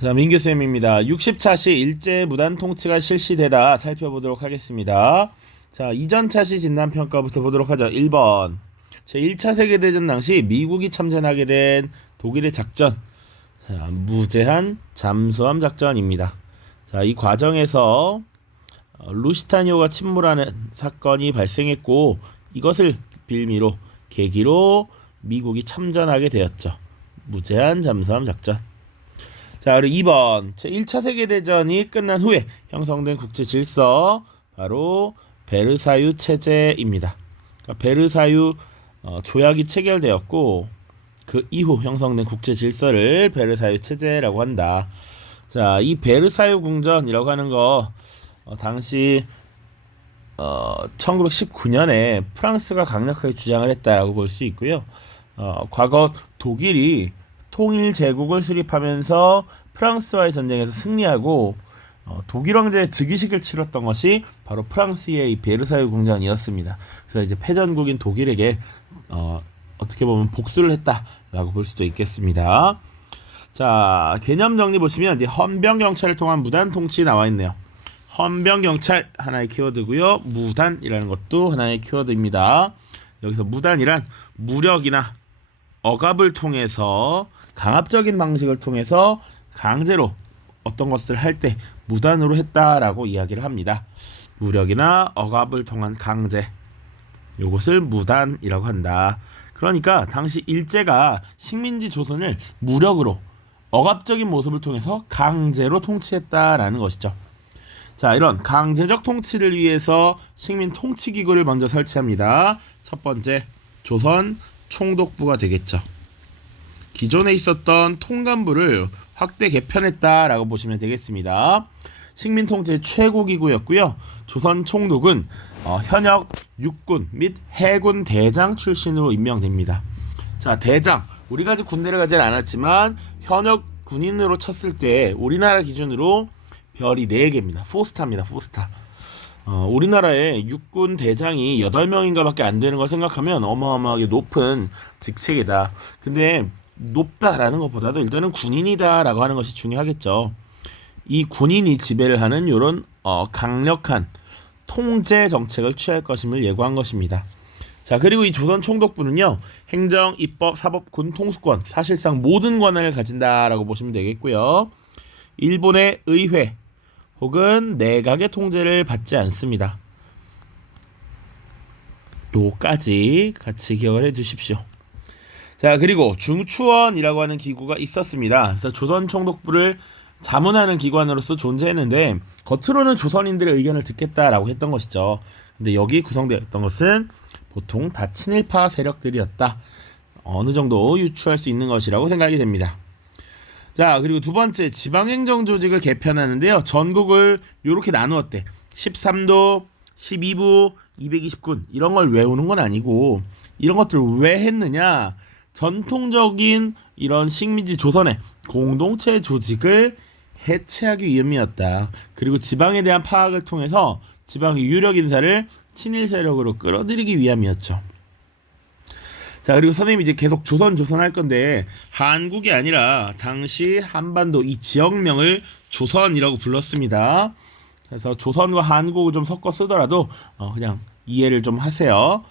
자, 민규쌤입니다. 60차시 일제 무단 통치가 실시되다 살펴보도록 하겠습니다. 자, 이전 차시 진단평가부터 보도록 하죠. 1번. 제1차 세계대전 당시 미국이 참전하게 된 독일의 작전. 자, 무제한 잠수함 작전입니다. 자, 이 과정에서 루시타니오가 침몰하는 사건이 발생했고, 이것을 계기로 미국이 참전하게 되었죠. 무제한 잠수함 작전. 자, 그리고 2번. 제1차 세계대전이 끝난 후에 형성된 국제 질서, 바로 베르사유 체제입니다. 그러니까 베르사유 조약이 체결되었고, 그 이후 형성된 국제 질서를 베르사유 체제라고 한다. 자, 이 베르사유 궁전이라고 하는 거 당시 1919년에 프랑스가 강력하게 주장을 했다라고 볼 수 있고요. 과거 독일이 통일 제국을 수립하면서 프랑스와의 전쟁에서 승리하고 독일 왕제의 즉위식을 치렀던 것이 바로 프랑스의 이 베르사유 궁전이었습니다. 그래서 이제 패전국인 독일에게 어떻게 보면 복수를 했다라고 볼 수도 있겠습니다. 자, 개념 정리 보시면 이제 헌병 경찰을 통한 무단 통치 나와 있네요. 헌병 경찰 하나의 키워드고요. 무단이라는 것도 하나의 키워드입니다. 여기서 무단이란 무력이나 억압을 통해서 강압적인 방식을 통해서 강제로 어떤 것을 할 때 무단으로 했다라고 이야기를 합니다. 무력이나 억압을 통한 강제, 요것을 무단이라고 한다. 그러니까 당시 일제가 식민지 조선을 무력으로 억압적인 모습을 통해서 강제로 통치했다라는 것이죠. 자, 이런 강제적 통치를 위해서 식민 통치기구를 먼저 설치합니다. 첫 번째, 조선 총독부가 되겠죠. 기존에 있었던 통감부를 확대 개편했다라고 보시면 되겠습니다. 식민 통치 최고기구였고요. 조선 총독은 현역 육군 및 해군 대장 출신으로 임명됩니다. 자, 대장, 우리가 아직 군대를 가진 않았지만 현역 군인으로 쳤을 때 우리나라 기준으로 별이 4개입니다. 4스타입니다. 4스타. 우리나라에 육군 대장이 8명인가 밖에 안 되는 걸 생각하면 어마어마하게 높은 직책이다. 근데 높다라는 것보다도 일단은 군인이다라고 하는 것이 중요하겠죠. 이 군인이 지배를 하는 이런 강력한 통제 정책을 취할 것임을 예고한 것입니다. 자, 그리고 이 조선 총독부는요, 행정, 입법, 사법, 군 통수권, 사실상 모든 권한을 가진다라고 보시면 되겠고요. 일본의 의회 혹은 내각의 통제를 받지 않습니다. 요까지 같이 기억을 해 두십시오. 자, 그리고 중추원이라고 하는 기구가 있었습니다. 그래서 조선 총독부를 자문하는 기관으로서 존재했는데 겉으로는 조선인들의 의견을 듣겠다라고 했던 것이죠. 근데 여기 구성되었던 것은 보통 다 친일파 세력들이었다. 어느 정도 유추할 수 있는 것이라고 생각이 됩니다. 자, 그리고 두 번째, 지방행정 조직을 개편하는데요. 전국을 이렇게 나누었대. 13도, 12부, 220군 이런 걸 외우는 건 아니고, 이런 것들을 왜 했느냐? 전통적인 이런 식민지 조선의 공동체 조직을 해체하기 위함이었다. 그리고 지방에 대한 파악을 통해서 지방의 유력 인사를 친일 세력으로 끌어들이기 위함이었죠. 자, 그리고 선생님이 이제 계속 조선 할 건데, 한국이 아니라 당시 한반도 이 지역명을 조선이라고 불렀습니다. 그래서 조선과 한국을 좀 섞어 쓰더라도 그냥 이해를 좀 하세요.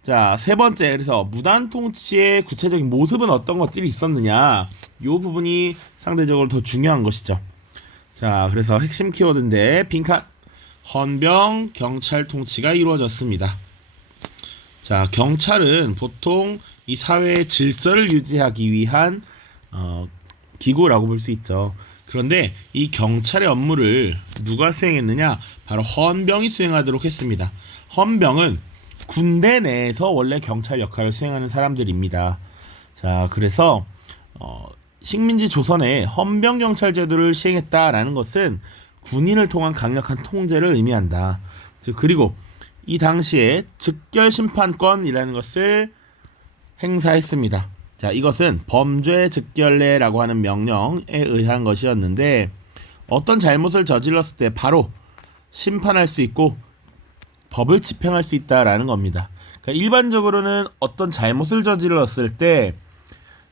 자, 세 번째, 그래서 무단 통치의 구체적인 모습은 어떤 것들이 있었느냐, 이 부분이 상대적으로 더 중요한 것이죠. 자, 그래서 핵심 키워드인데 빈칸, 헌병 경찰 통치가 이루어졌습니다. 자, 경찰은 보통 이 사회의 질서를 유지하기 위한 기구라고 볼 수 있죠. 그런데 이 경찰의 업무를 누가 수행했느냐? 바로 헌병이 수행하도록 했습니다. 헌병은 군대 내에서 원래 경찰 역할을 수행하는 사람들입니다. 자, 그래서 식민지 조선에 헌병 경찰 제도를 시행했다라는 것은 군인을 통한 강력한 통제를 의미한다. 즉, 그리고 이 당시에 즉결 심판권이라는 것을 행사했습니다. 자, 이것은 범죄 즉결례라고 하는 명령에 의한 것이었는데, 어떤 잘못을 저질렀을 때 바로 심판할 수 있고 법을 집행할 수 있다라는 겁니다. 그러니까 일반적으로는 어떤 잘못을 저질렀을 때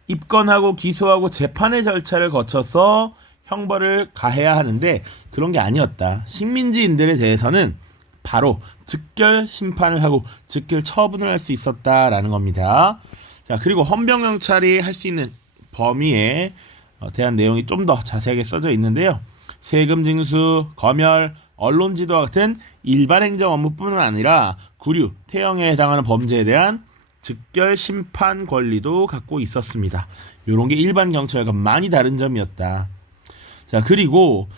입건하고 기소하고 재판의 절차를 거쳐서 형벌을 가해야 하는데 그런 게 아니었다. 식민지인들에 대해서는 바로 즉결 심판을 하고 즉결 처분을 할 수 있었다라는 겁니다. 자, 그리고 헌병경찰이 할 수 있는 범위에 대한 내용이 좀 더 자세하게 써져 있는데요. 세금 징수, 검열, 언론 지도와 같은 일반 행정 업무뿐만 아니라 구류, 태형에 해당하는 범죄에 대한 즉결 심판 권리도 갖고 있었습니다. 이런 게 일반 경찰과 많이 다른 점이었다. 자, 그리고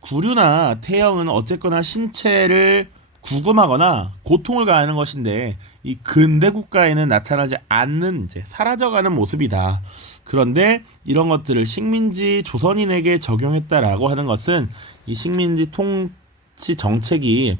구류나 태형은 어쨌거나 신체를 구금하거나 고통을 가하는 것인데 이 근대 국가에는 나타나지 않는 이제 사라져가는 모습이다. 그런데 이런 것들을 식민지 조선인에게 적용했다라고 하는 것은 이 식민지 통치 정책이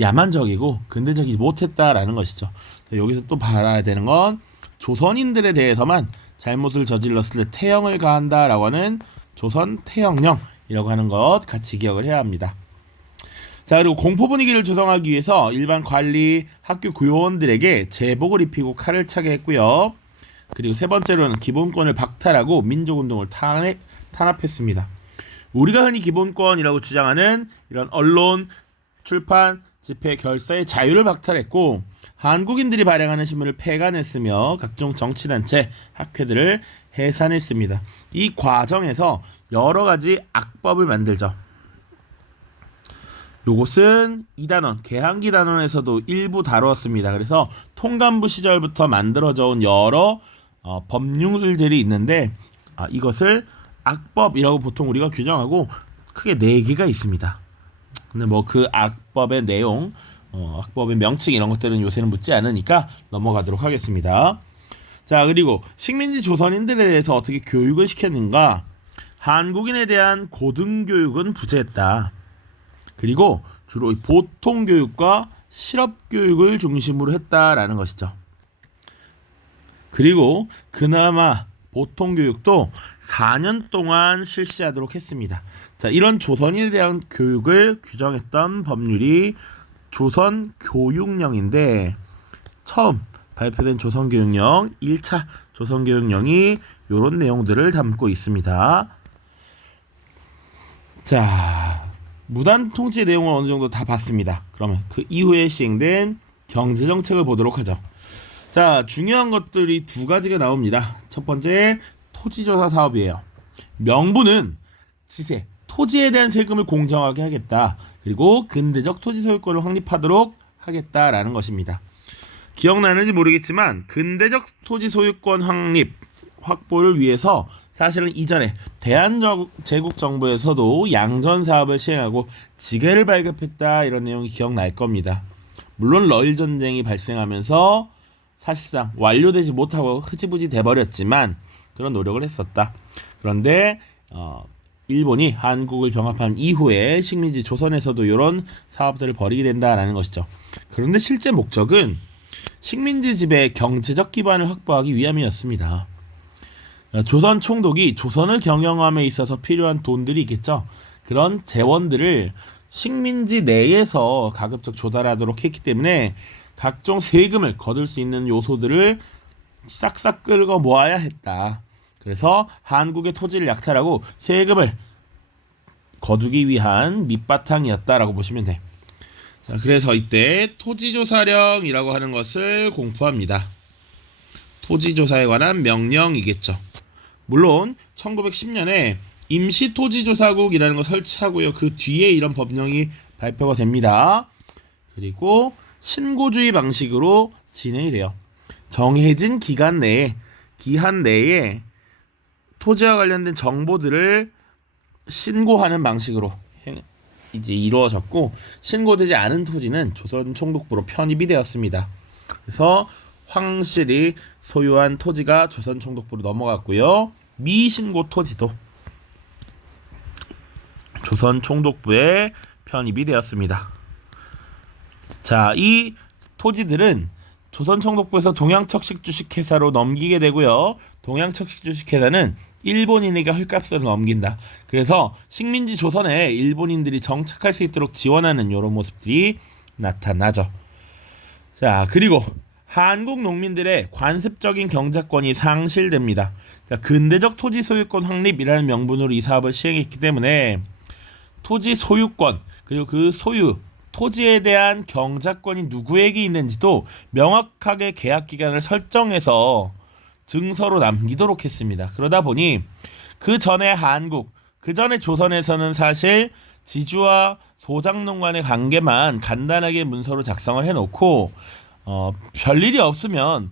야만적이고 근대적이지 못했다라는 것이죠. 여기서 또 봐야 되는 건 조선인들에 대해서만 잘못을 저질렀을 때 태형을 가한다라고 하는 조선 태형령이라고 하는 것 같이 기억을 해야 합니다. 자, 그리고 공포 분위기를 조성하기 위해서 일반 관리, 학교 교원들에게 제복을 입히고 칼을 차게 했고요. 그리고 세 번째로는 기본권을 박탈하고 민족운동을 탄압했습니다. 우리가 흔히 기본권이라고 주장하는 이런 언론, 출판, 집회, 결사의 자유를 박탈했고 한국인들이 발행하는 신문을 폐간했으며 각종 정치단체, 학회들을 해산했습니다. 이 과정에서 여러 가지 악법을 만들죠. 요것은 이단원, 개항기 단원에서도 일부 다루었습니다. 그래서 통감부 시절부터 만들어져 온 여러 법률들이 있는데 이것을 악법이라고 보통 우리가 규정하고 크게 4개가 있습니다. 근데 뭐 그 악법의 내용, 악법의 명칭 이런 것들은 요새는 묻지 않으니까 넘어가도록 하겠습니다. 자, 그리고 식민지 조선인들에 대해서 어떻게 교육을 시켰는가? 한국인에 대한 고등교육은 부재했다. 그리고 주로 보통교육과 실업교육을 중심으로 했다라는 것이죠. 그리고 그나마 보통교육도 4년 동안 실시하도록 했습니다. 자, 이런 조선인에 대한 교육을 규정했던 법률이 조선교육령인데 처음 발표된 조선교육령 1차 조선교육령이 이런 내용들을 담고 있습니다. 자, 무단 통치 내용을 어느 정도 다 봤습니다. 그러면 그 이후에 시행된 경제정책을 보도록 하죠. 자, 중요한 것들이 2가지가 나옵니다. 첫 번째, 토지조사 사업이에요. 명분은 지세, 토지에 대한 세금을 공정하게 하겠다. 그리고 근대적 토지 소유권을 확립하도록 하겠다라는 것입니다. 기억나는지 모르겠지만 근대적 토지 소유권 확보를 위해서 사실은 이전에 대한제국정부에서도 양전 사업을 시행하고 지게를 발급했다 이런 내용이 기억날 겁니다. 물론 러일 전쟁이 발생하면서 사실상 완료되지 못하고 흐지부지 돼버렸지만 그런 노력을 했었다. 그런데 일본이 한국을 병합한 이후에 식민지 조선에서도 이런 사업들을 벌이게 된다라는 것이죠. 그런데 실제 목적은 식민지 지배의 경제적 기반을 확보하기 위함이었습니다. 조선 총독이 조선을 경영함에 있어서 필요한 돈들이 있겠죠. 그런 재원들을 식민지 내에서 가급적 조달하도록 했기 때문에 각종 세금을 거둘 수 있는 요소들을 싹싹 끌고 모아야 했다. 그래서 한국의 토지를 약탈하고 세금을 거두기 위한 밑바탕이었다라고 보시면 돼. 자, 그래서 이때 토지조사령이라고 하는 것을 공포합니다. 토지조사에 관한 명령이겠죠. 물론 1910년에 임시토지조사국이라는 걸 설치하고요. 그 뒤에 이런 법령이 발표가 됩니다. 그리고 신고주의 방식으로 진행이 돼요. 정해진 기한 내에 토지와 관련된 정보들을 신고하는 방식으로 이제 이루어졌고 신고되지 않은 토지는 조선 총독부로 편입이 되었습니다. 그래서 황실이 소유한 토지가 조선 총독부로 넘어갔고요. 미신고 토지도 조선 총독부에 편입이 되었습니다. 자, 이 토지들은 조선 총독부에서 동양척식 주식회사로 넘기게 되고요. 동양척식 주식회사는 일본인에게 헐값으로 넘긴다. 그래서 식민지 조선에 일본인들이 정착할 수 있도록 지원하는 이런 모습들이 나타나죠. 자, 그리고 한국 농민들의 관습적인 경작권이 상실됩니다. 자, 근대적 토지 소유권 확립이라는 명분으로 이 사업을 시행했기 때문에 토지 소유권 그리고 그 소유 토지에 대한 경작권이 누구에게 있는지도 명확하게 계약 기간을 설정해서 증서로 남기도록 했습니다. 그러다 보니 그 전에 한국, 그 전에 조선에서는 사실 지주와 소장농 간의 관계만 간단하게 문서로 작성을 해놓고 별일이 없으면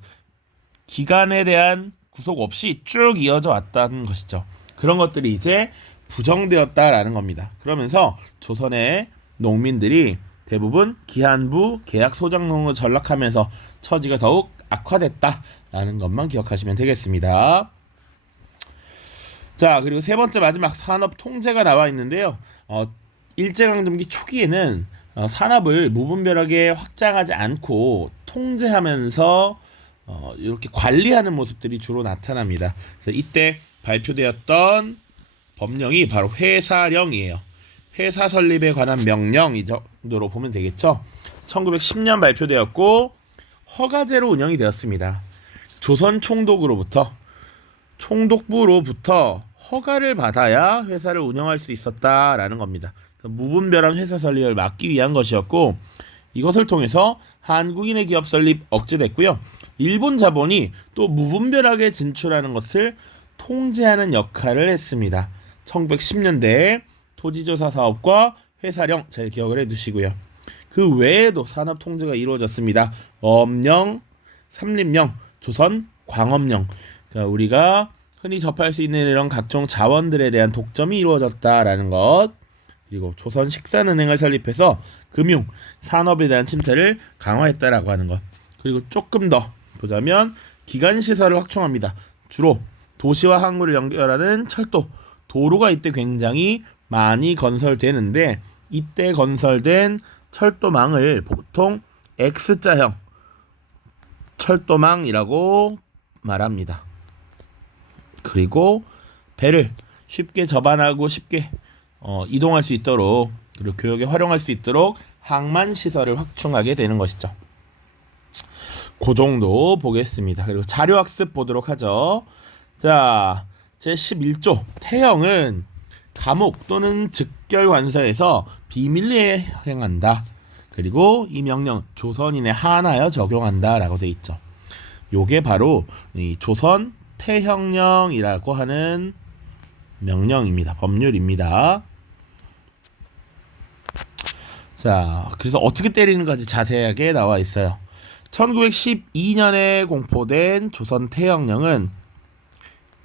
기간에 대한 구속 없이 쭉 이어져 왔다는 것이죠. 그런 것들이 이제 부정되었다라는 겁니다. 그러면서 조선의 농민들이 대부분 기한부 계약 소장농으로 전락하면서 처지가 더욱 악화됐다라는 것만 기억하시면 되겠습니다. 자, 그리고 세 번째 마지막 산업 통제가 나와 있는데요. 일제강점기 초기에는 산업을 무분별하게 확장하지 않고 통제하면서 이렇게 관리하는 모습들이 주로 나타납니다. 그래서 이때 발표되었던 법령이 바로 회사령이에요. 회사 설립에 관한 명령 이 정도로 보면 되겠죠. 1910년 발표되었고 허가제로 운영이 되었습니다. 조선 총독부로부터 허가를 받아야 회사를 운영할 수 있었다라는 겁니다. 무분별한 회사 설립을 막기 위한 것이었고 이것을 통해서 한국인의 기업 설립 억제됐고요. 일본 자본이 또 무분별하게 진출하는 것을 통제하는 역할을 했습니다. 1910년대에 토지조사 사업과 회사령 잘 기억을 해두시고요. 그 외에도 산업 통제가 이루어졌습니다. 어업령, 삼림령, 조선 광업령. 그러니까 우리가 흔히 접할 수 있는 이런 각종 자원들에 대한 독점이 이루어졌다라는 것. 그리고 조선 식산은행을 설립해서 금융, 산업에 대한 침체를 강화했다라고 하는 것. 그리고 조금 더 보자면 기간시설을 확충합니다. 주로 도시와 항구를 연결하는 철도, 도로가 이때 굉장히 많이 건설되는데 이때 건설된 철도망을 보통 X자형 철도망이라고 말합니다. 그리고 배를 쉽게 접안하고 쉽게 이동할 수 있도록 그리고 교역에 활용할 수 있도록 항만 시설을 확충하게 되는 것이죠. 그 정도 보겠습니다. 그리고 자료학습 보도록 하죠. 자, 제11조 태형은 감옥 또는 즉결관서에서 비밀리에 행한다. 그리고 이 명령 조선인에 한하여 적용한다 라고 되어 있죠. 요게 바로 이 조선 태형령이라고 하는 명령입니다. 법률입니다. 자, 그래서 어떻게 때리는가지 자세하게 나와 있어요. 1912년에 공포된 조선 태형령은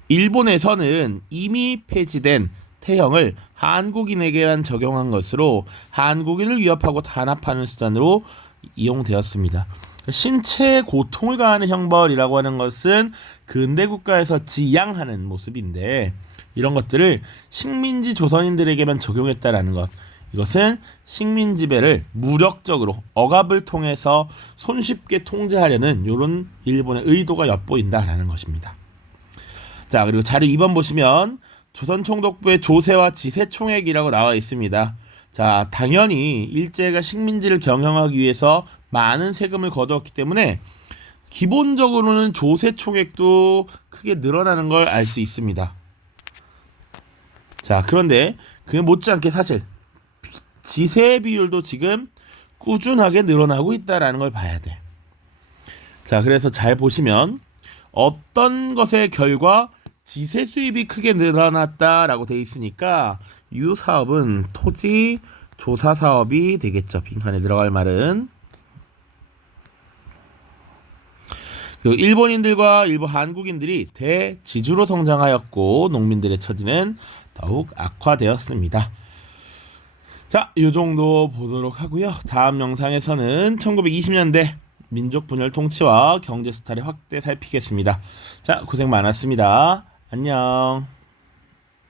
일본에서는 이미 폐지된 태형을 한국인에게만 적용한 것으로 한국인을 위협하고 탄압하는 수단으로 이용되었습니다. 신체에 고통을 가하는 형벌이라고 하는 것은 근대 국가에서 지양하는 모습인데 이런 것들을 식민지 조선인들에게만 적용했다라는 것. 이것은 식민 지배를 무력적으로 억압을 통해서 손쉽게 통제하려는 이런 일본의 의도가 엿보인다라는 것입니다. 자, 그리고 자료 2번 보시면 조선 총독부의 조세와 지세 총액이라고 나와 있습니다. 자, 당연히 일제가 식민지를 경영하기 위해서 많은 세금을 거두었기 때문에 기본적으로는 조세 총액도 크게 늘어나는 걸 알 수 있습니다. 자, 그런데 그에 못지않게 사실 지세 비율도 지금 꾸준하게 늘어나고 있다라는 걸 봐야 돼. 자, 그래서 잘 보시면 어떤 것의 결과 지세 수입이 크게 늘어났다라고 돼 있으니까 이 사업은 토지 조사 사업이 되겠죠. 빈칸에 들어갈 말은. 그리고 일본인들과 일부 한국인들이 대지주로 성장하였고 농민들의 처지는 더욱 악화되었습니다. 자, 이 정도 보도록 하고요. 다음 영상에서는 1920년대 민족 분열 통치와 경제 스타일의 확대 살피겠습니다. 자, 고생 많았습니다. 안녕.